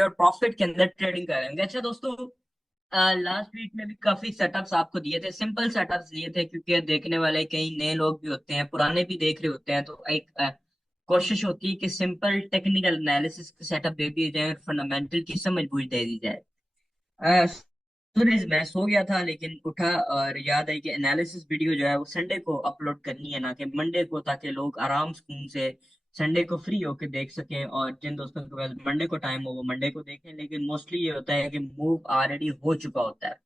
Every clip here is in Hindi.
और प्रॉफिट के अंदर ट्रेडिंग करेंगे। अच्छा दोस्तों, लास्ट वीक में भी काफी सेटअप्स आपको दिए थे, सिंपल सेटअप्स दिए थे, क्योंकि देखने वाले कई नए लोग भी होते हैं, पुराने भी देख रहे होते हैं, तो एक कोशिश होती है कि सिंपल टेक्निकल एनालिसिस सेटअप दे दिए जाए और फंडामेंटल की समझ बूझ दे दी जाए। मैं सो गया था, लेकिन उठा और याद आई कि एनालिसिस वीडियो जो है वो संडे को अपलोड करनी है, ना कि मंडे को, ताकि लोग आराम सुकून से संडे को फ्री होकर देख सकें, और जिन दोस्तों के पास मंडे को टाइम हो वो मंडे को देखें। लेकिन मोस्टली ये होता है कि मूव ऑलरेडी हो चुका होता है।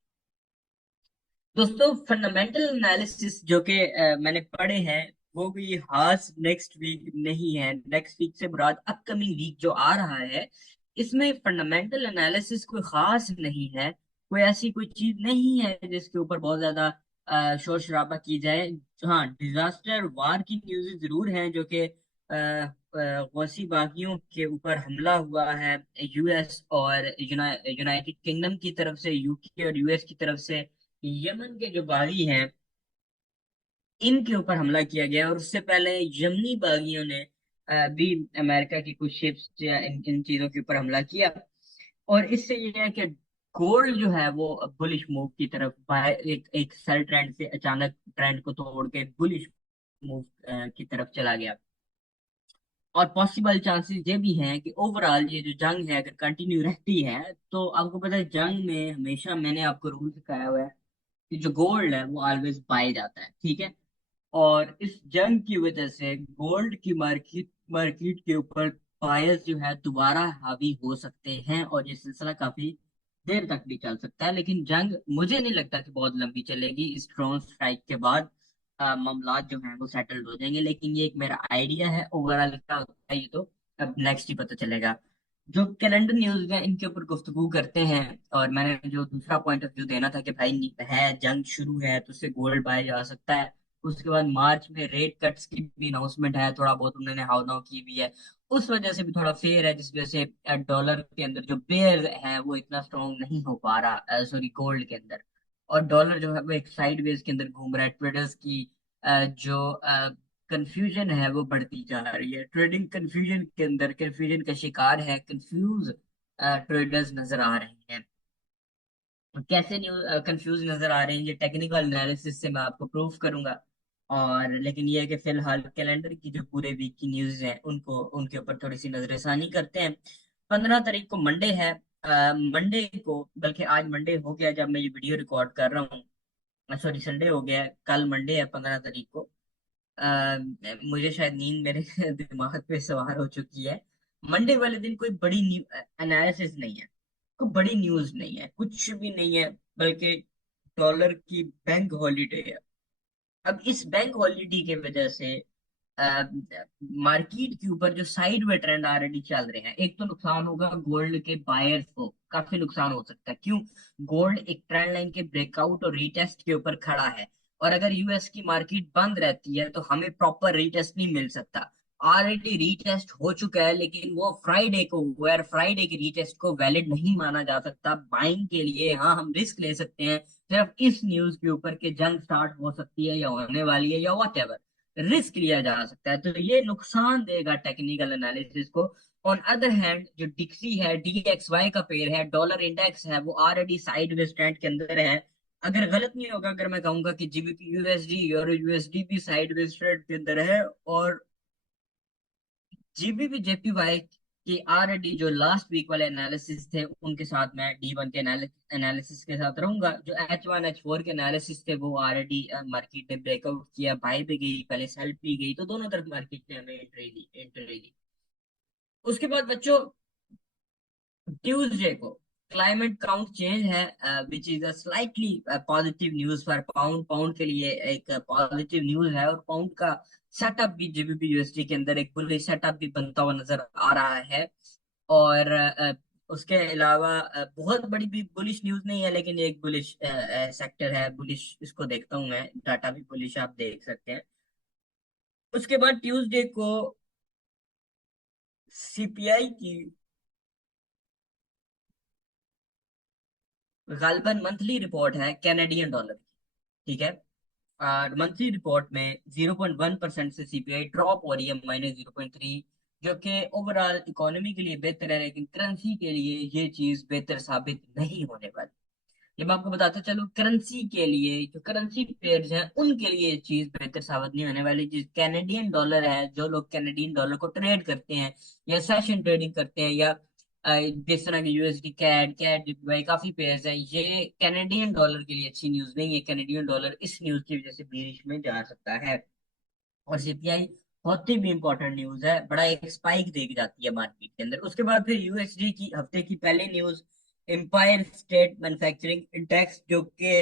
दोस्तों, फंडामेंटल एनालिसिस जो कि मैंने पढ़े हैं, वो भी खास नेक्स्ट वीक नहीं है। नेक्स्ट वीक से मुराद अपकमिंग वीक जो आ रहा है, इसमें फंडामेंटल एनालिसिस कोई खास नहीं है। कोई ऐसी कोई चीज नहीं है जिसके ऊपर बहुत ज्यादा शोर शराबा की जाए। हाँ, डिजास्टर वार की न्यूज़ जरूर हैं, जो कि गौसी बागियों के ऊपर हमला हुआ है यूएस और यूनाइटेड किंगडम की तरफ से, यूके और यूएस की तरफ से यमन के जो बागी हैं इनके ऊपर हमला किया गया। और उससे पहले यमनी बागियों ने भी अमेरिका की कुछ शिप्स या इन चीजों के ऊपर हमला किया। और इससे ये है कि गोल्ड जो है वो बुलिश मूव की तरफ एक सेल ट्रेंड से अचानक ट्रेंड को तोड़ के बुलिश मूव की तरफ चला गया। और पॉसिबल चांसेस ये भी हैं कि ओवरऑल ये जो जंग है अगर कंटिन्यू रहती है, तो आपको पता है जंग में हमेशा मैंने आपको रूल सिखाया हुआ है कि जो गोल्ड है वो ऑलवेज बाय जाता है, ठीक है। और इस जंग की वजह से गोल्ड की मार्केट मार्केट के ऊपर बायर्स जो है दोबारा हावी हो सकते हैं, और ये सिलसिला काफी देर तक भी चल सकता है। लेकिन जंग मुझे नहीं लगता कि बहुत लंबी चलेगी। इस ड्रोन स्ट्राइक के बाद मामलात जो हैं वो सेटल्ड हो जाएंगे। लेकिन ये एक मेरा आइडिया है, ओवरऑल क्या होता है ये तो अब नेक्स्ट ही पता चलेगा। जो कैलेंडर न्यूज है इनके ऊपर गुफ्तगू करते हैं। और मैंने जो दूसरा पॉइंट ऑफ व्यू देना था कि भाई है जंग शुरू है तो उससे गोल्ड बाय जा सकता है। उसके बाद मार्च में रेट कट्स की भी अनाउंसमेंट है, थोड़ा बहुत उन्होंने हाव नाव की भी है। उस वजह से भी थोड़ा फेयर है, जिस वजह से डॉलर के अंदर जो बेयर है वो इतना स्ट्रॉन्ग नहीं हो पा रहा, सॉरी गोल्ड के अंदर। और डॉलर जो है वो एक साइड वेज के अंदर घूम रहा है। ट्रेडर्स की जो कंफ्यूजन है वो बढ़ती जा रही है। ट्रेडिंग कंफ्यूजन के अंदर कंफ्यूजन का शिकार है, कंफ्यूज ट्रेडर्स नजर आ रहे हैं। कैसे न्यूज कंफ्यूज नजर आ रहे हैं ये टेक्निकल एनालिसिस से मैं आपको प्रूफ करूंगा। और लेकिन ये है कि फिलहाल कैलेंडर की जो पूरे वीक की न्यूज हैं उनको उनके ऊपर थोड़ी सी नजरसानी करते हैं। 15 तारीख को मंडे है। मंडे को, बल्कि आज मंडे हो गया जब मैं ये वीडियो रिकॉर्ड कर रहा हूँ, सॉरी संडे हो गया है, कल मंडे है 15 तारीख को। मुझे शायद नींद मेरे दिमाग पे सवार हो चुकी है। मंडे वाले दिन कोई बड़ी एनालिसिस नहीं है, कोई बड़ी न्यूज नहीं है, कुछ भी नहीं है, बल्कि डॉलर की बैंक हॉलीडे है। अब इस बैंक हॉलीडे की वजह से मार्केट के ऊपर जो साइड वे ट्रेंड ऑलरेडी चल रहे हैं, एक तो नुकसान होगा गोल्ड के बायर्स को, काफी नुकसान हो सकता है। क्यों? गोल्ड एक ट्रेंड लाइन के ब्रेकआउट और रीटेस्ट के ऊपर खड़ा है, और अगर यूएस की मार्केट बंद रहती है तो हमें प्रॉपर रीटेस्ट नहीं मिल सकता। ऑलरेडी रीटेस्ट हो चुका है, लेकिन वो फ्राइडे को हुआ है, फ्राइडे के रीटेस्ट को वैलिड नहीं माना जा सकता बाइंग के लिए। हाँ, हम रिस्क ले सकते हैं सिर्फ इस न्यूज के ऊपर कि जंग स्टार्ट हो सकती है या होने वाली है या वॉट, रिस्क लिया जा सकता है, तो ये नुकसान देगा टेक्निकल एनालिसिस को। ऑन अदर हैंड जो डिक्सी है, डीएक्सवाई का पेयर है, डॉलर इंडेक्स है, वो ऑलरेडी साइड वे ट्रेंड के अंदर है। अगर गलत नहीं होगा अगर मैं कहूंगा कि जीबीपी यूएसडी और यूएसडी भी साइड वे ट्रेंड के अंदर है। और जीबीपी जेपीवाई के ऑलरेडी जो लास्ट वीक वाले एनालिसिस थे उनके साथ मैं डी1 के एनालिसिस के साथ रहूंगा। जो H1 H4 के एनालिसिस थे वो ऑलरेडी मार्केट ने ब्रेकआउट किया, बाय भी गई, पहले सेल भी गई, तो दोनों तरफ मार्केट ने हमें एंट्री दी। उसके बाद बच्चों, ट्यूसडे को क्लाइमेट काउंट चेंज है, which is a slightly positive news for pound. Pound के लिए एक पॉजिटिव न्यूज है, और पाउंड का सेटअप भी जीबीपी यूएसडी के अंदर एक बुलिश सेटअप भी बनता हुआ नजर आ रहा है। और उसके अलावा बहुत बड़ी भी बुलिश न्यूज नहीं है, लेकिन एक बुलिश सेक्टर है, बुलिश इसको देखता हूँ मैं, डाटा भी बुलिश आप देख सकते हैं। उसके बाद ट्यूसडे को सीपीआई की गालिबन मंथली रिपोर्ट है कैनेडियन डॉलर की, ठीक है। मंथली रिपोर्ट में 0.1% से सीपीआई ड्रॉप हो रही है, -0.3 जो कि ओवरऑल इकोनॉमी के लिए बेहतर है, लेकिन करेंसी के लिए ये चीज बेहतर साबित नहीं होने वाली। ये मैं आपको बताता चलूं, करेंसी के लिए जो करेंसी पेयर्स हैं उनके लिए ये चीज बेहतर साबित नहीं होने वाली। जिस कैनेडियन डॉलर है, जो लोग कैनेडियन डॉलर को ट्रेड करते हैं या सेशन ट्रेडिंग करते हैं, या जिस तरह के यूएसडी कैड कैड भाई काफी पेयर्स हैं, ये कैनेडियन डॉलर के लिए अच्छी न्यूज नहीं है। कैनेडियन डॉलर इस न्यूज की वजह से बीच में जा सकता है। और सीपीआई बहुत ही भी इंपॉर्टेंट न्यूज है, बड़ा एक स्पाइक देके जाती है मार्केट के अंदर। उसके बाद फिर यूएसडी की हफ्ते की पहली news, empire state manufacturing index, जो कि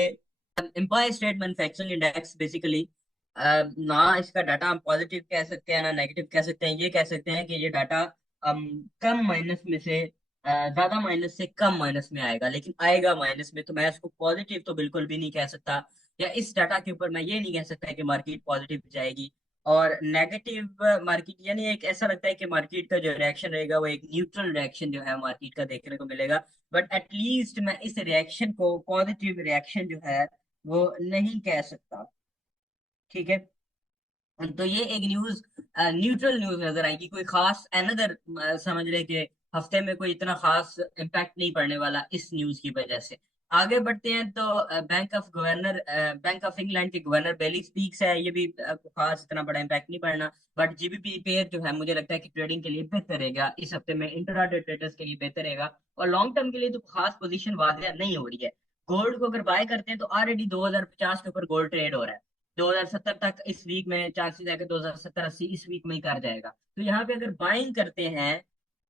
empire state manufacturing index basically ना इसका डाटा हम पॉजिटिव कह सकते हैं ना नेगेटिव कह सकते हैं। ये कह सकते हैं कि ये डाटा कम माइनस में से ज्यादा माइनस से कम माइनस में आएगा, लेकिन आएगा माइनस में। तो मैं इसको पॉजिटिव तो बिल्कुल भी नहीं कह सकता, या इस डाटा के ऊपर मैं ये नहीं कह सकता कि मार्केट पॉजिटिव जाएगी। और नेगेटिव मार्केट यानी एक ऐसा लगता है कि मार्केट का जो रिएक्शन रहेगा वो एक न्यूट्रल रिएक्शन जो है मार्केट का देखने को मिलेगा। बट एटलीस्ट मैं इस रिएक्शन को पॉजिटिव रिएक्शन जो है वो नहीं कह सकता। ठीक है, तो ये एक न्यूज न्यूट्रल न्यूज नजर आएगी, कोई खास अनदर समझ ले कि हफ्ते में कोई इतना खास इम्पैक्ट नहीं पड़ने वाला इस न्यूज की वजह से। आगे बढ़ते हैं तो बैंक ऑफ इंग्लैंड के गवर्नर बेली स्पीक्स है, ये भी खास इतना बड़ा इम्पैक्ट नहीं पड़ना। बट जीबीपी पेयर जो है मुझे लगता है कि ट्रेडिंग के लिए बेहतर रहेगा इस हफ्ते में, इंट्राडे ट्रेडर्स के लिए बेहतर रहेगा। और लॉन्ग टर्म के लिए तो खास पोजीशन वाजिया नहीं हो रही है। गोल्ड को अगर बाय करते हैं तो ऑलरेडी 2050 के ऊपर गोल्ड ट्रेड हो रहा है। 2070 तक इस वीक में चांसेस है कि 2070-80 इस वीक में ही कर जाएगा। तो यहाँ पे अगर बाइंग करते हैं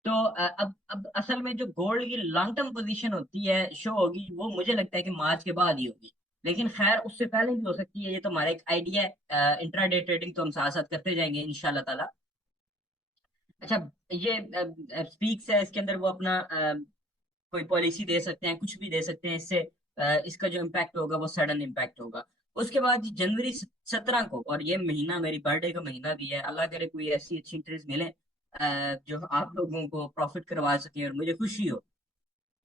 तो अब असल में जो गोल्ड की लॉन्ग टर्म पोजीशन होती है शो होगी, वो मुझे लगता है कि मार्च के बाद ही होगी। लेकिन खैर उससे पहले भी हो सकती है, ये तो हमारा एक आइडिया है। इंट्राडे ट्रेडिंग तो हम साथ साथ करते जाएंगे इंशाल्लाह ताला। अच्छा, ये स्पीक्स है, इसके अंदर वो अपना कोई पॉलिसी दे सकते हैं, कुछ भी दे सकते हैं। इससे इसका जो इम्पैक्ट होगा वो सडन इम्पैक्ट होगा। उसके बाद जनवरी 17 को, और ये महीना मेरी बर्थडे का महीना भी है, अल्लाह करे कोई ऐसी अच्छी इंटरेस्ट मिले जो आप लोगों को प्रॉफिट करवा सके और मुझे खुशी हो।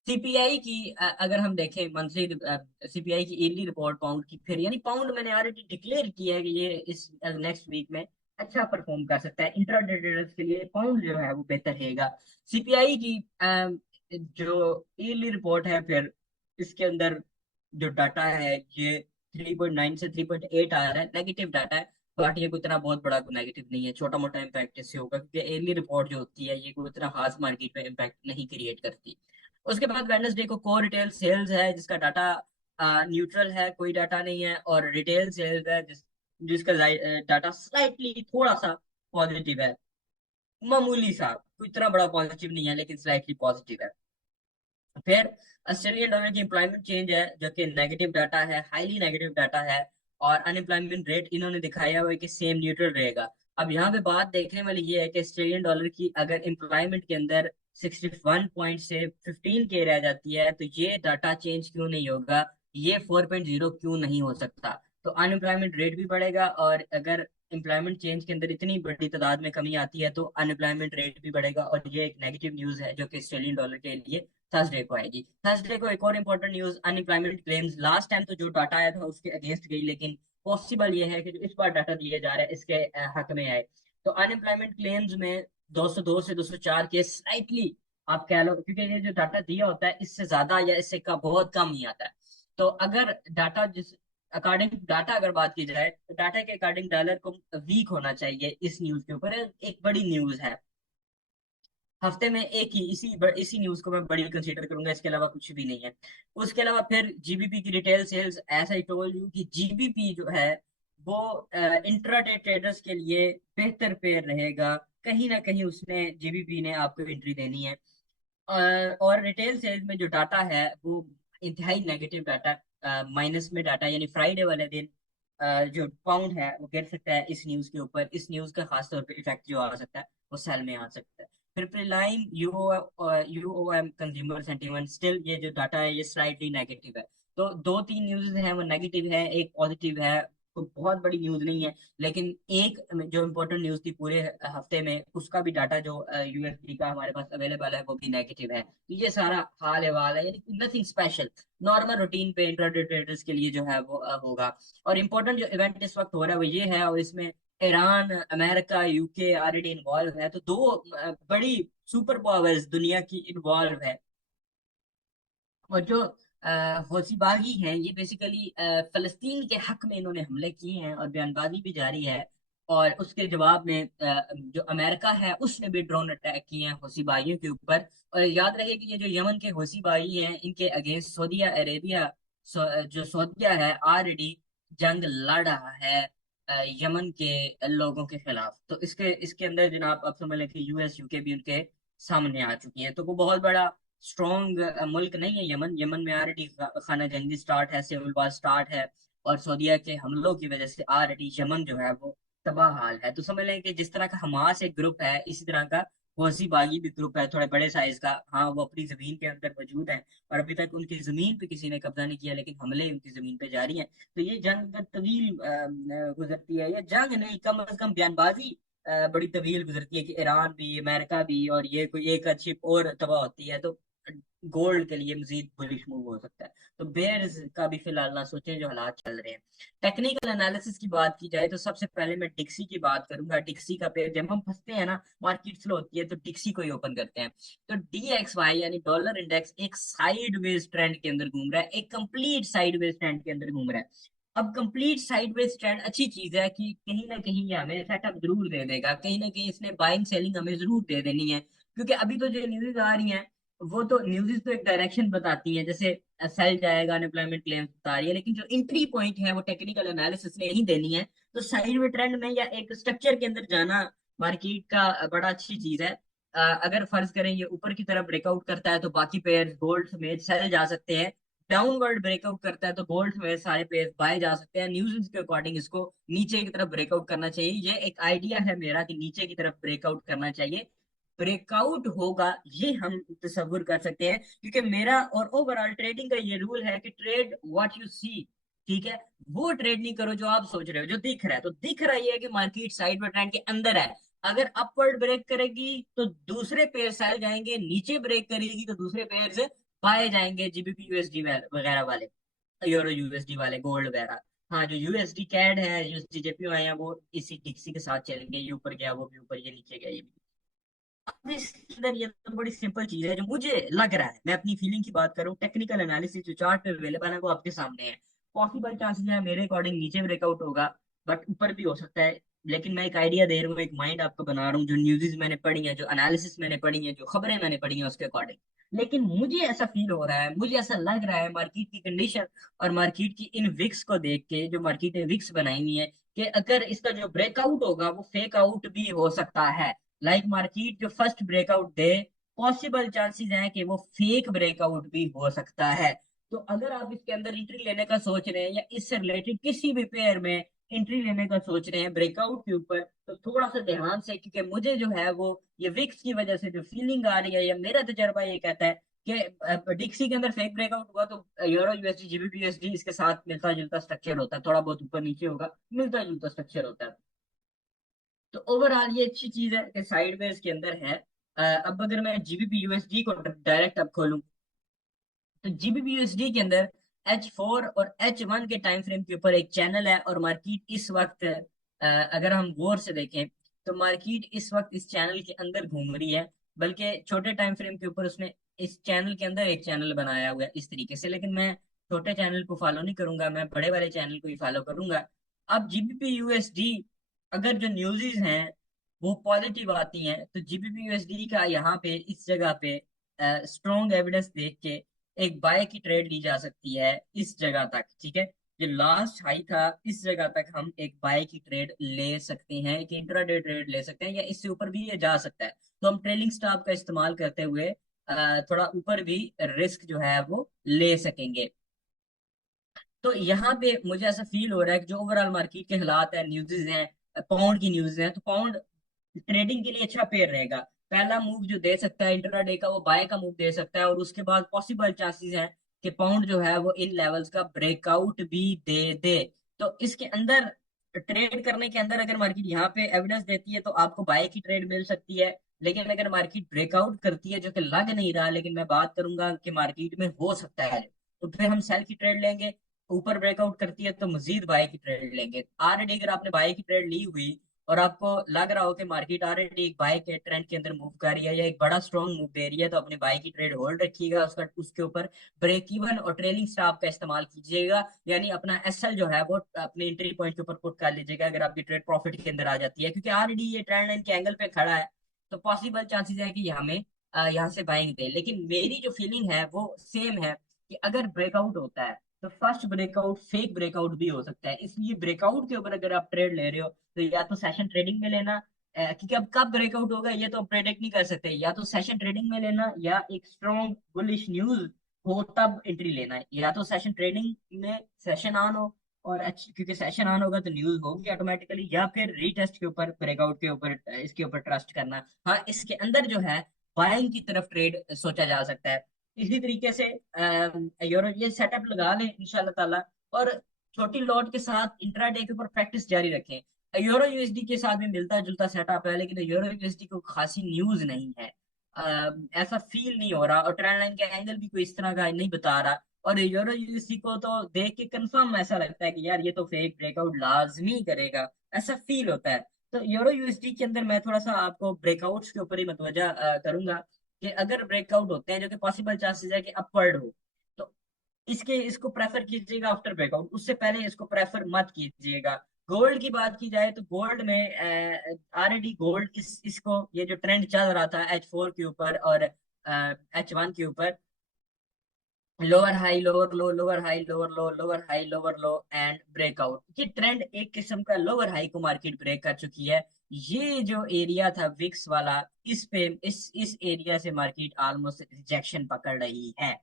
सीपीआई की अगर हम देखें मंथली सीपीआई की ईयरली रिपोर्ट पाउंड की, फिर यानी पाउंड मैंने ऑलरेडी डिक्लेयर किया है कि ये इस नेक्स्ट वीक में अच्छा परफॉर्म कर सकता है। इंट्राडे ट्रेडर्स के लिए पाउंड जो है वो बेहतर रहेगा। सीपीआई की जो ईयरली रिपोर्ट है, फिर इसके अंदर जो डाटा है ये 3.9 से 3.8 आ रहा है, नेगेटिव डाटा है। बट ये कोई इतना बहुत बड़ा नेगेटिव नहीं है, छोटा मोटा इम्पैक्ट इससे होगा, क्योंकि ईयरली रिपोर्ट जो होती है ये कोई इतना खास मार्केट में इम्पैक्ट नहीं क्रिएट करती। उसके बाद वेडनेसडे को कोर रिटेल सेल्स है, जिसका डाटा न्यूट्रल है, कोई डाटा नहीं है। और रिटेल सेल्स है जिसका डाटा स्लाइटली थोड़ा सा पॉजिटिव है, मामूली सा, कोई इतना बड़ा पॉजिटिव नहीं है लेकिन स्लाइटली पॉजिटिव है। फिर ऑस्ट्रेलियन डॉलर की एम्प्लॉयमेंट चेंज है, जो कि नेगेटिव डाटा है, हाईली नेगेटिव डाटा है। और अनएम्प्लॉयमेंट रेट इन्होंने दिखाया हुआ है कि सेम न्यूट्रल रहेगा। अब यहाँ पे बात देखने वाली ये है कि ऑस्ट्रेलियन डॉलर की अगर एम्प्लॉयमेंट के अंदर 61 पॉइंट से 15 के रह जाती है तो ये डाटा चेंज क्यों नहीं होगा, ये 4.0 क्यों नहीं हो सकता। तो अनएम्प्लॉयमेंट रेट भी बढ़ेगा, और अगर एम्प्लॉयमेंट चेंज के अंदर इतनी बड़ी तादाद में कमी आती है तो अनएम्प्लॉयमेंट रेट भी बढ़ेगा। और ये एक नेगेटिव न्यूज है जो कि ऑस्ट्रेलियन डॉलर के लिए थर्सडे को आएगी। थर्सडे को एक और important news, unemployment claims. Last time तो जो डाटा आया था उसके अगेंस्ट गई, लेकिन पॉसिबल ये है कि जो इस बार डाटा दिया जा रहा है इसके हक में आए। तो अनएम्प्लॉयमेंट क्लेम्स में 202 से 204 के स्लाइटली आप कह लो, क्योंकि ये जो डाटा दिया होता है इससे ज्यादा या इससे का बहुत कम ही आता है। तो अगर डाटा जिस अकॉर्डिंग डाटा अगर बात की जाए तो डाटा के अकॉर्डिंग डॉलर को वीक होना चाहिए। इस न्यूज के ऊपर एक बड़ी न्यूज है, हफ्ते में एक ही इसी न्यूज को मैं बड़ी कंसीडर करूंगा, इसके अलावा कुछ भी नहीं है। उसके अलावा फिर जीबीपी की रिटेल सेल्स, ऐसा ही टोल यू कि जीबीपी जो है वो इंट्राडे ट्रेडर्स के लिए बेहतर पेयर रहेगा। कहीं ना कहीं उसने जीबीपी ने आपको एंट्री देनी है। और रिटेल सेल्स में जो डाटा है वो इंतहाई नेगेटिव डाटा, माइनस में डाटा, यानी फ्राइडे वाले दिन जो पाउंड है वो गिर सकता है इस न्यूज के ऊपर। इस न्यूज का खास तौर पे इफेक्ट जो आ सकता है वो सेल में आ सकता है। फिर प्रीलाइन यूओएम कंज्यूमर सेंटीमेंट, स्टिल ये जो डाटा है ये स्लाइटली नेगेटिव है। तो दो तीन न्यूज़ हैं वो नेगेटिव है, एक पॉजिटिव है। तो बहुत बड़ी न्यूज नहीं है, लेकिन एक जो इम्पोर्टेंट न्यूज थी पूरे हफ्ते में उसका भी डाटा जो यूएसडी का हमारे पास अवेलेबल है वो भी नेगेटिव है। तो ये सारा हाल अहवाल है, यानी नथिंग स्पेशल, नॉर्मल रूटीन पे इंट्राडे ट्रेडर्स के लिए जो है वो होगा। और इम्पोर्टेंट जो इवेंट इस वक्त हो रहा है वो ये है, और इसमें Iran, America, UK already involve है, तो दो बड़ी सुपर पावर्स दुनिया की इन्वॉल्व है। और जो हौसी बागी हैं, ये बेसिकली फलस्तीन के हक में इन्होंने हमले किए हैं और बयानबाजी भी जारी है। और उसके जवाब में जो अमेरिका है उसने भी ड्रोन अटैक किए हैं हौसी बागियों के ऊपर। और याद रहे कि ये जो यमन के हौसी बागी हैं, इनके अगेंस्ट सऊदी अरेबिया, जो सऊदीया है, ऑलरेडी जंग लड़ रहा है यमन के लोगों के खिलाफ। तो इसके इसके अंदर जनाब आप समझ लें कि यूएस यूके भी उनके सामने आ चुकी है। तो वो बहुत बड़ा स्ट्रॉन्ग मुल्क नहीं है यमन। यमन में ऑलरेडी खाना जंगी स्टार्ट है, सिविल वार स्टार्ट है। और सऊदीया के हमलों की वजह से ऑलरेडी यमन जो है वो तबाह हाल है। तो समझ लें कि जिस तरह का हमास एक ग्रुप है, इसी तरह का हौसी बागी भी ग्रुप है, थोड़े बड़े साइज का। हाँ, वो अपनी जमीन के अंदर मौजूद है और अभी तक उनकी जमीन पे किसी ने कब्जा नहीं किया, लेकिन हमले उनकी जमीन पे जारी हैं। तो ये जंग अगर तवील गुजरती है, या जंग नहीं, कम अज कम बयानबाजी बड़ी तवील गुजरती है कि ईरान भी, अमेरिका भी, और ये कोई एक अच्छी और तबाह होती है, तो गोल्ड के लिए मजीद बुलिश मूव हो सकता है। तो बेयर्स का भी फिलहाल ना सोचें जो हालात चल रहे हैं। टेक्निकल एनालिसिस की बात की जाए तो सबसे पहले मैं डिक्सी की बात करूंगा। डिक्सी का पेयर, जब हम फंसते हैं ना, मार्केट स्लो होती है, तो डिक्सी को ही ओपन करते हैं। तो DXY यानी डॉलर इंडेक्स एक साइडवेज ट्रेंड के अंदर घूम रहा है, एक कंप्लीट साइडवेज ट्रेंड के अंदर घूम रहा है। अब कंप्लीट साइडवेज ट्रेंड अच्छी चीज है कि कहीं ना कहीं ये हमें सेटअप जरूर दे देगा, कहीं ना कहीं इसने बाइंग सेलिंग हमें जरूर दे देनी है। क्योंकि अभी तो जो न्यूज आ रही हैं, वो तो न्यूज़ तो एक डायरेक्शन बताती है, जैसे सेल जाएगा, अनएम्प्लॉयमेंट क्लेम्स बता रही है, लेकिन जो एंट्री पॉइंट है वो टेक्निकल एनालिसिस ने ही देनी है। तो साइडवे ट्रेंड में या एक स्ट्रक्चर के अंदर जाना मार्केट का बड़ा अच्छी चीज है। अगर फर्ज करें ये ऊपर की तरफ ब्रेकआउट करता है तो बाकी पेयर गोल्ड समेत सेल जा सकते हैं। डाउनवर्ड ब्रेकआउट करता है तो गोल्ड समेत सारे पेयर बाय जा सकते हैं। न्यूज़ के अकॉर्डिंग इसको नीचे की तरफ ब्रेकआउट करना चाहिए। ये एक आइडिया है मेरा कि नीचे की तरफ ब्रेकआउट करना चाहिए। ब्रेकआउट होगा ये हम तस्वुर कर सकते हैं, क्योंकि मेरा और ओवरऑल ट्रेडिंग का ये रूल है कि ट्रेड व्हाट यू सी। ठीक है, वो ट्रेड नहीं करो जो आप सोच रहे हो, जो दिख रहा है। तो दिख रहा है कि मार्केट साइड में ट्रेंड के अंदर है। अगर अपवर्ड ब्रेक करेगी तो दूसरे पेयर सेल जाएंगे, नीचे ब्रेक करेगी तो दूसरे पेयर से पाए जाएंगे, GBP USD वगैरह वाले, यूरो USD वाले, गोल्ड वगैरह। हाँ, जो USD कैड है, USD JPY है, वो इसी डिक्सी के साथ चलेंगे। ये ऊपर गया वो भी ऊपर, ये नीचे गया ये भी। अब इसके अंदर ये तो बड़ी सिंपल चीज है जो मुझे लग रहा है। मैं अपनी फीलिंग की बात करूं, टेक्निकल एनालिसिस जो चार्ट पे अवेलेबल है वो आपके सामने है। पॉसिबल चांसेस है मेरे अकॉर्डिंग नीचे ब्रेकआउट होगा, बट ऊपर भी हो सकता है। लेकिन मैं एक आइडिया दे रहा हूँ, एक माइंड आपको बना रहा हूँ, जो न्यूज़ मैंने पढ़ी है, जो एनालिसिस मैंने पढ़ी है, जो खबरें मैंने पढ़ी है उसके अकॉर्डिंग। लेकिन मुझे ऐसा फील हो रहा है, मुझे ऐसा लग रहा है मार्केट की कंडीशन और मार्केट की इन विक्स को देख के, जो मार्केट ने विक्स बनाई हुई है, कि अगर इसका जो ब्रेकआउट होगा वो फेक आउट भी हो सकता है। लाइक मार्केट जो फर्स्ट ब्रेकआउट दे, पॉसिबल चांसेस हैं कि वो फेक ब्रेकआउट भी हो सकता है। तो अगर आप इसके अंदर एंट्री लेने का सोच रहे हैं, या इससे रिलेटेड किसी भी पेयर में एंट्री लेने का सोच रहे हैं ब्रेकआउट के ऊपर, तो थोड़ा सा ध्यान से, क्योंकि मुझे जो है वो ये विक्स की वजह से जो फीलिंग आ रही है, या मेरा तजर्बा ये कहता है कि डिक्सी के अंदर फेक ब्रेकआउट हुआ तो यूरो USD GBP USD इसके साथ मिलता जुलता स्ट्रक्चर होता है, थोड़ा बहुत ऊपर नीचे होगा, मिलता जुलता स्ट्रक्चर होता है। तो ओवरऑल ये अच्छी चीज है कि साइडवेज के अंदर है। अब अगर मैं GBP USD को डायरेक्ट अब खोलूं, तो GBP USD के अंदर H4 और H1 के टाइम फ्रेम के ऊपर एक चैनल है। और मार्केट इस वक्त अगर हम गौर से देखें, तो मार्केट इस वक्त इस चैनल के अंदर घूम रही है। बल्कि छोटे टाइम फ्रेम के ऊपर उसने इस चैनल के अंदर एक चैनल बनाया हुआ है इस तरीके से, लेकिन मैं छोटे चैनल को फॉलो नहीं करूंगा, मैं बड़े वाले चैनल को ही फॉलो करूंगा। अब GBP USD, अगर जो न्यूज़ हैं वो पॉजिटिव आती हैं, तो GBP USD का यहाँ पे इस जगह पे स्ट्रॉन्ग एविडेंस देख के एक बाय की ट्रेड ली जा सकती है इस जगह तक। ठीक है, जो लास्ट हाई था इस जगह तक हम एक बाय की ट्रेड ले सकते हैं, एक इंट्राडे ट्रेड ले सकते हैं, या इससे ऊपर भी ये जा सकता है। तो हम ट्रेलिंग स्टॉप का इस्तेमाल करते हुए थोड़ा ऊपर भी रिस्क जो है वो ले सकेंगे। तो यहाँ पे मुझे ऐसा फील हो रहा है कि जो ओवरऑल मार्केट के हालात है, न्यूज़ हैं, पाउंड की न्यूज़ हैं, तो पाउंड ट्रेडिंग के लिए अच्छा पेयर रहेगा। पहला मूव जो दे सकता है इंट्राडे का, वो बाय का मूव दे सकता है, और उसके बाद पॉसिबल चांसेस हैं कि पाउंड जो है वो इन लेवल्स का ब्रेकआउट भी दे दे। तो इसके अंदर ट्रेड करने के अंदर अगर मार्केट यहाँ पे एविडेंस देती है तो आपको बाय की ट्रेड मिल सकती है। लेकिन अगर मार्केट ब्रेकआउट करती है, जो कि लग नहीं रहा, लेकिन मैं बात करूंगा कि मार्केट में हो सकता है, तो फिर हम सेल की ट्रेड लेंगे। ऊपर ब्रेकआउट करती है तो मजीद बाय की ट्रेड लेंगे। ऑलरेडी अगर आपने बाय की ट्रेड ली हुई और आपको लग रहा हो कि मार्केट ऑलरेडी एक बाय के ट्रेंड के अंदर मूव कर रही है या एक बड़ा स्ट्रॉन्ग मूव दे रही है, तो अपने बाय की ट्रेड होल्ड रखिएगा, उसका उसके ऊपर ब्रेक इवन और ट्रेलिंग स्टॉप का इस्तेमाल कीजिएगा, यानी अपना एसएल जो है वो अपने एंट्री पॉइंट के ऊपर पुट कर लीजिएगा अगर आपकी ट्रेड प्रॉफिट के अंदर आ जाती है, क्योंकि ऑलरेडी ये ट्रेंड लाइन के एंगल पे खड़ा है, तो पॉसिबल चांसेस है कि हमें यहाँ से बाइंग दे। लेकिन मेरी जो फीलिंग है वो सेम है कि अगर ब्रेकआउट होता है तो फर्स्ट ब्रेकआउट फेक ब्रेकआउट भी हो सकता है, इसलिए ब्रेकआउट के ऊपर अगर आप ट्रेड ले रहे हो तो या तो सेशन ट्रेडिंग में लेना, क्योंकि अब कब ब्रेकआउट होगा ये तो आप प्रेडिक्ट नहीं कर सकते, या तो सेशन ट्रेडिंग में लेना या एक स्ट्रॉन्ग बुलिश न्यूज हो तब एंट्री लेना है, या तो सेशन ट्रेडिंग में सेशन ऑन हो और क्योंकि सेशन ऑन होगा तो न्यूज होगी ऑटोमेटिकली, या फिर रीटेस्ट के ऊपर ब्रेकआउट के ऊपर इसके ऊपर ट्रस्ट करना। हाँ, इसके अंदर जो है बाइंग की तरफ ट्रेड सोचा जा सकता है। इसी तरीके से यूरो ये सेटअप लगा लें इंशाल्लाह ताला, और छोटी लॉट के साथ इंट्राडे के ऊपर प्रैक्टिस जारी रखें। यूरो यूएसडी के साथ भी मिलता जुलता सेटअप है, लेकिन यूरो यूएसडी को खासी न्यूज नहीं है, ऐसा फील नहीं हो रहा, और ट्रेंड लाइन का एंगल भी कोई इस तरह का नहीं बता रहा, और यूरो यूएसडी को तो देख के कंफर्म ऐसा लगता है कि यार ये तो फेक ब्रेकआउट लाजमी करेगा, ऐसा फील होता है। तो यूरो यूएसडी के अंदर मैं थोड़ा सा आपको ब्रेकआउट्स के ऊपर ही मतवजा करूंगा कि अगर ब्रेकआउट होते हैं जो कि पॉसिबल चांसेस है कि अपवर्ड हो, तो इसको प्रेफर कीजिएगा आफ्टर ब्रेकआउट, उससे पहले इसको प्रेफर मत कीजिएगा। गोल्ड की बात की जाए तो गोल्ड में ऑलरेडी गोल्ड इसको ये जो ट्रेंड चल रहा था H4 के ऊपर और H1 के ऊपर, lower high lower low lower high lower low lower high lower low and breakout, ये ट्रेंड एक किस्म का लोअर हाई को मार्केट ब्रेक कर चुकी है। ये जो एरिया था विक्स वाला, इस पे इस एरिया से मार्केट ऑलमोस्ट रिजेक्शन पकड़ रही है,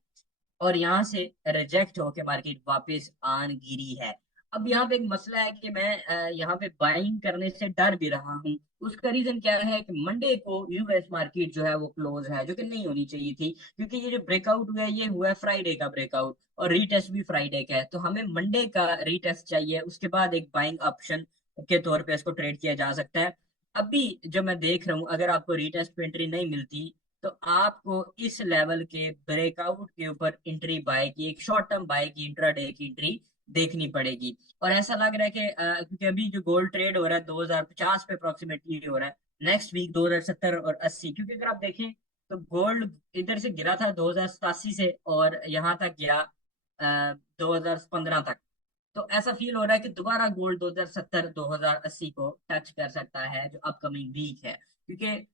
और यहाँ से रिजेक्ट होके मार्केट वापस आन गिरी है। अब यहाँ पे एक मसला है कि मैं यहाँ पे बाइंग करने से डर भी रहा हूँ। उसका रीजन क्या है कि मंडे को यूएस मार्केट जो है वो क्लोज है, जो कि नहीं होनी चाहिए थी, क्योंकि ये जो ब्रेकआउट हुआ है ये हुआ है फ्राइडे का ब्रेकआउट, और रीटेस्ट भी फ्राइडे का है, तो हमें मंडे का रीटेस्ट चाहिए, उसके बाद एक बाइंग ऑप्शन के तौर पे इसको ट्रेड किया जा सकता है। अभी जो मैं देख रहा हूँ, अगर आपको रीटेस्ट पे एंट्री नहीं मिलती तो आपको इस लेवल के ब्रेकआउट के ऊपर एंट्री बाय की, एक शॉर्ट टर्म बाय की इंट्राडे की एंट्री देखनी पड़ेगी। और ऐसा लग रहा है कि क्योंकि अभी जो गोल्ड ट्रेड हो रहा है 2050 पे अप्रोक्सीमेटली हो रहा है, नेक्स्ट वीक 2070 और 80, क्योंकि अगर आप देखें तो गोल्ड इधर से गिरा था 2087 से और यहाँ तक गया 2015 तक, तो ऐसा फील हो रहा है कि दोबारा गोल्ड 2070 2080 को टच कर सकता है जो अपकमिंग वीक है, क्योंकि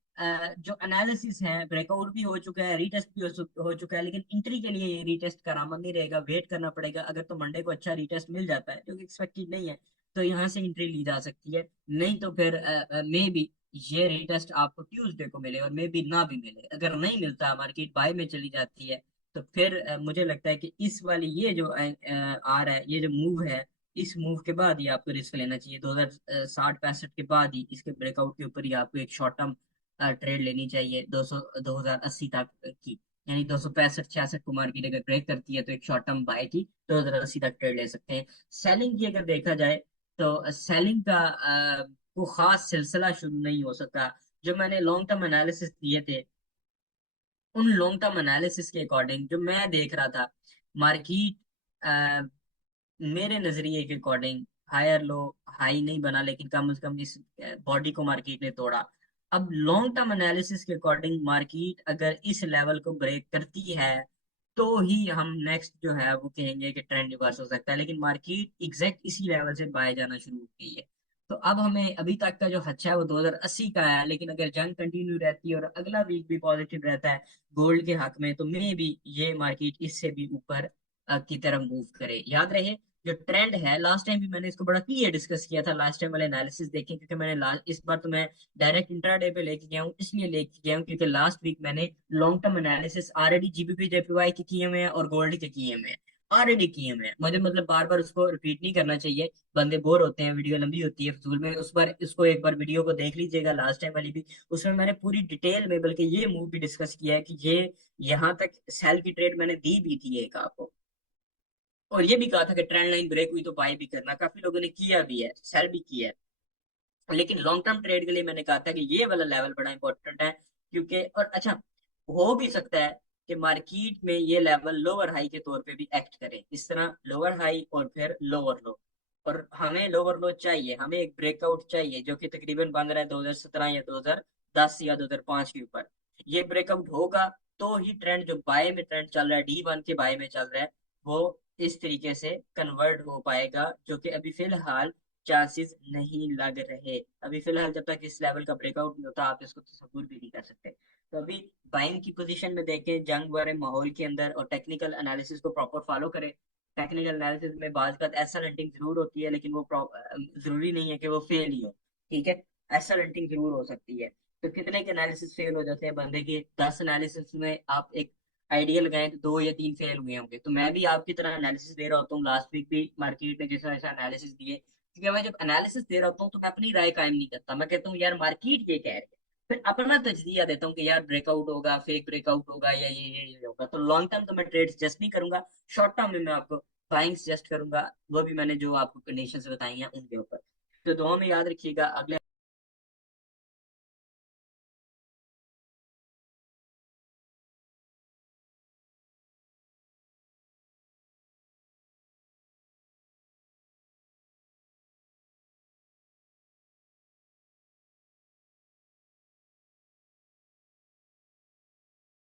जो एनालिसिस है ब्रेकआउट भी हो चुका है, रीटेस्ट भी हो चुका है, लेकिन एंट्री के लिए ये रीटेस्ट करामद नहीं रहेगा, वेट करना पड़ेगा। अगर तो मंडे को अच्छा रीटेस्ट मिल जाता है जो कि एक्सपेक्टेड नहीं है, तो यहाँ से एंट्री ली जा सकती है, नहीं तो फिर मे बी ये रीटेस्ट आपको ट्यूसडे को मिले और मे बी ना भी मिले। अगर नहीं मिलता मार्केट बाय में चली जाती है, तो फिर मुझे लगता है कि इस वाली ये जो आ रहा है, ये जो मूव है, इस मूव के बाद ही आपको रिस्क लेना चाहिए, 2060-65 के बाद ही इसके ब्रेकआउट के ऊपर ही आपको एक शॉर्ट टर्म ट्रेड लेनी चाहिए 2080 तक की, यानी 265-66 को मार्केट अगर ब्रेक करती है तो एक शॉर्ट टर्म बाय की 2080 तक ट्रेड ले सकते हैं। सेलिंग की अगर देखा जाए तो सेलिंग का को खास सिलसिला शुरू नहीं हो सकता। जो मैंने लॉन्ग टर्म एनालिसिस दिए थे, उन लॉन्ग टर्म एनालिसिस के अकॉर्डिंग जो मैं देख रहा था, मार्केट मेरे नजरिए के अकॉर्डिंग हायर लो हाई नहीं बना, लेकिन कम से कम इस बॉडी को मार्केट ने तोड़ा। अब लॉन्ग टर्म एनालिसिस के अकॉर्डिंग मार्केट अगर इस लेवल को ब्रेक करती है तो ही हम नेक्स्ट जो है वो कहेंगे कि ट्रेंड रिवर्स हो सकता है, लेकिन मार्केट एग्जैक्ट इसी लेवल से बाय जाना शुरू हो गई है। तो अब हमें अभी तक का जो अच्छा है वो 2080 का है, लेकिन अगर जंग कंटिन्यू रहती है और अगला वीक भी पॉजिटिव रहता है गोल्ड के हक में, तो मे भी ये मार्केट इससे भी ऊपर की तरफ मूव करे। याद रहे जो ट्रेंड है, लास्ट टाइम भी मैंने इसको बड़ा क्लियर डिस्कस किया था, लास्ट टाइम वाले एनालिसिस देखें, क्योंकि मैंने इस बार तो मैं डायरेक्ट इंट्राडे पे लेके गया हूँ, इसलिए लेके गया हूँ क्योंकि लास्ट वीक मैंने long term analysis already GBP JPY के किए हुए हैं और गोल्ड के किए हुए हैं, ऑलरेडी किए हुए हैं। मुझे मतलब बार बार उसको रिपीट नहीं करना चाहिए, बंदे बोर होते हैं, वीडियो लंबी होती है फजूल में। उस बार इसको एक बार वीडियो को देख लीजिएगा, लास्ट टाइम वाली भी, उसमें मैंने पूरी डिटेल में बल्कि ये मूव भी डिस्कस किया है कि ये यहाँ तक सेल की ट्रेड मैंने दी भी थी एक आपको, और ये भी कहा था कि ट्रेंड लाइन ब्रेक हुई तो बाय भी करना, काफी लोगों ने किया भी है, सेल भी किया है। लेकिन लॉन्ग टर्म ट्रेड के लिए मैंने कहा था कि ये वाला लेवल बड़ा इंपॉर्टेंट है, क्योंकि और अच्छा हो भी सकता है कि मार्केट में ये लेवल लोअर हाई के तौर पे भी एक्ट करे, इस तरह लोअर हाई और फिर लोअर लो। और हमें लोअर लो चाहिए, हमें एक ब्रेकआउट चाहिए जो कि तकरीबन बन रहा है 2017 या 2010 या 2005 के ऊपर। ये ब्रेकआउट होगा तो ही ट्रेंड, जो बाय में ट्रेंड चल रहा है, D1 के बाय में चल रहा है, वो इस तरीके से कन्वर्ट हो पाएगा, जो कि अभी फिलहाल चांसेस नहीं लग रहे। अभी फिलहाल जब तक इस लेवल का ब्रेकआउट नहीं होता, आप इसको तस्वीर भी नहीं कर सकते। तो अभी बाइंग की पोजीशन में देखें, जंग भरे माहौल के अंदर, और टेक्निकल एनालिसिस को प्रॉपर फॉलो करें। टेक्निकल एनालिसिस में बात का एसल हंटिंग जरूर होती है, लेकिन वो जरूरी नहीं है कि वो फेल ही हो। ठीक है, एसल हंटिंग जरूर हो सकती है। तो कितने के एनालिसिस फेल हो जाते हैं बंदे के, 10 एनालिसिस में आप एक आइडिया लगाएं तो 2 या 3 फेल हुए होंगे। तो मैं भी आपकी तरह एनालिसिस दे रहा होता हूँ, लास्ट वीक भी मार्केट ने जैसा ऐसा एनालिसिस दिए, क्योंकि मैं जब एनालिसिस दे रहा होता हूँ तो मैं अपनी राय कायम नहीं करता, मैं कहता हूँ यार मार्केट ये कह रही है, फिर अपना तजदिया देता हूँ कि यार ब्रेकआउट होगा, फेक ब्रेकआउट होगा, या ये होगा। तो लॉन्ग टर्म तो मैं ट्रेड सजेस्ट नहीं करूंगा, शॉर्ट टर्म में मैं आपको बाइंग सजेस्ट करूंगा, वो भी मैंने जो आपको कंडीशंस बताई हैं उनके ऊपर। तो दुआ में याद रखिएगा, अगले